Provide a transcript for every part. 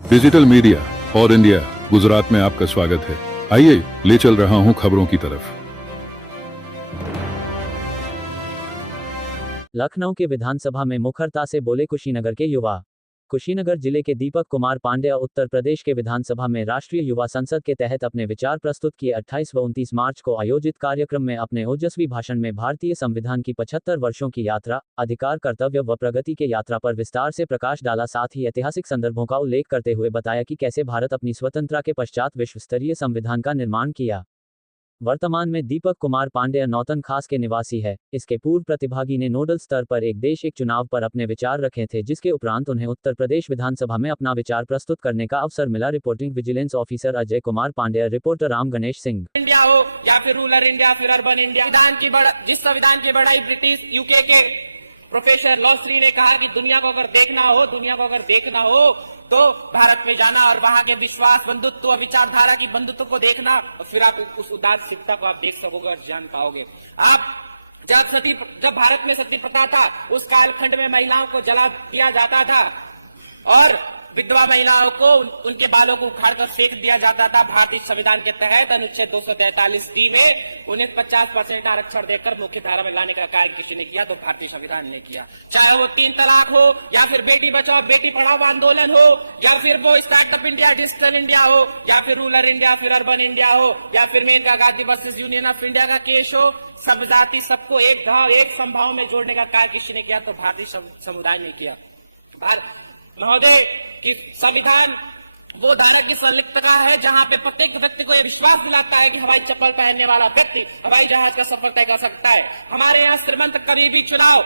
Digital media और India Gujarat में आपका स्वागत है। आइए ले चल रहा हूं खबरों की तरफ। लखनऊ के विधानसभा में मुखरता से बोले कुशीनगर के युवा। कुशीनगर जिले के दीपक कुमार पांड्या उत्तर प्रदेश के विधानसभा में राष्ट्रीय युवा संसद के तहत अपने विचार प्रस्तुत किए। 28 व 29 मार्च को आयोजित कार्यक्रम में अपने ओजस्वी भाषण में भारतीय संविधान की 75 वर्षों की यात्रा, अधिकार, कर्तव्य व प्रगति के यात्रा पर विस्तार से प्रकाश डाला। साथ ही ऐतिहासिक संदर्भों का उल्लेख करते हुए बताया कि कैसे भारत अपनी स्वतंत्रता के पश्चात विश्व स्तरीय संविधान का निर्माण किया। वर्तमान में दीपक कुमार पांड्या नौतन खास के निवासी है। इसके पूर्व प्रतिभागी ने नोडल स्तर पर एक देश एक चुनाव पर अपने विचार रखे थे, जिसके उपरांत उन्हें उत्तर प्रदेश विधानसभा में अपना विचार प्रस्तुत करने का अवसर मिला। Reporting vigilance officer Ajay Kumar Pandya, reporter Ram Ganesh Singh. India हो या फिर रूरल इंडिया, फिर अर्बन इंडिया, जिस संविधान की बढ़ाई ब्रिटिश यूके के प्रोफेसर लॉस्ट्री ने कहा कि दुनिया को अगर देखना हो तो भारत में जाना और वहां के विश्वास, बंधुत्व, विचारधारा की बंधुत्व को देखना, और फिर आप उस उदारशिकता को आप देख सकोगे और जान पाओगे। आप जब भारत में सती प्रथा था, उस कालखंड में महिलाओं को जला दिया जाता था और विधवा महिलाओं को उनके बालों को उखाड़कर फेंक दिया जाता था। भारतीय संविधान के तहत अनुच्छेद 243D में उन्हें 50% आरक्षण देकर मुख्य धारा में लाने का कार्य किसी ने किया तो भारतीय संविधान ने किया। चाहे वो 3 तलाक हो या फिर बेटी बचाओ बेटी पढ़ाओ आंदोलन हो या फिर वो स्टार्टअप इंडिया, डिजिटल इंडिया हो या फिर रूरल इंडिया, फिर अर्बन इंडिया हो या फिर Maneka Gandhi versus union of India का केस हो, सब जाति सबको एक संभाव में जोड़ने का कार्य किसी ने किया तो भारतीय समुदाय ने किया। महोदय कि संविधान वो धारा की संलिप्तता है जहां पे प्रत्येक व्यक्ति को यह विश्वास दिलाता है कि हवाई चप्पल पहनने वाला व्यक्ति हवाई जहाज का सफर तय कर सकता है। हमारे यहाँ श्रीमंत कभी भी चुनाव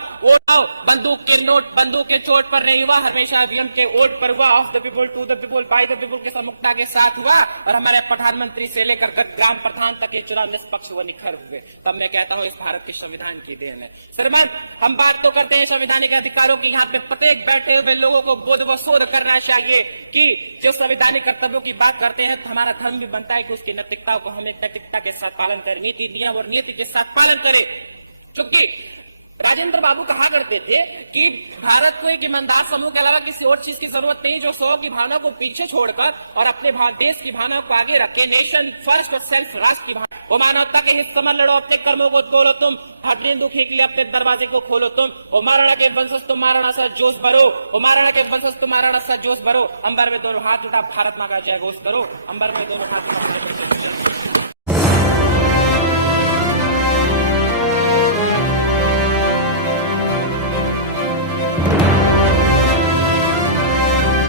बंदूक के चोट पर नहीं हुआ, हमेशा वीएम के वोट पर हुआ। Of the people, to the people, by the people के सम्मुखता के साथ हुआ और हमारे प्रधानमंत्री से लेकर ग्राम प्रधान तक ये चुनाव निष्पक्ष व निखर हुए। तब मैं कहता हूँ इस भारत के संविधान की देन है। श्रीमंत हम बात तो करते हैं संवैधानिक अधिकारों की, यहाँ पे प्रत्येक बैठे हुए लोगों को बोध व शोध करना चाहिए कि जो संवैधानिक कर्तव्यों की बात करते हैं तो हमारा धर्म भी बनता है कि उसकी नैतिकता को हमें नैतिकता के साथ पालन करें, नीति नियम और नीति के साथ पालन करें। क्योंकि राजेंद्र बाबू कहा करते थे कि भारत को एक ईमानदार समूह के अलावा किसी और चीज की जरूरत नहीं जो सौ की भावना को पीछे छोड़कर और अपने देश की भावना को आगे रखे। नेशन फर्स्ट और सेल्फ राष्ट्र की भावना, वो मानवता के हित समझ लड़ो, अपने कर्मों को तोड़ो, तुम हर दिन दुखी के लिए अपने दरवाजे को खोलो, तुम वो महाराणा के वंशज तुम महाराणा सा जोश भरो, वो महाराणा के वंशज तुम महाराणा सा जोश भरो, अंबर में दोनों हाथ उठा भारत माँ का जय घोष करो, अंबर में दोनों हाथ उठा।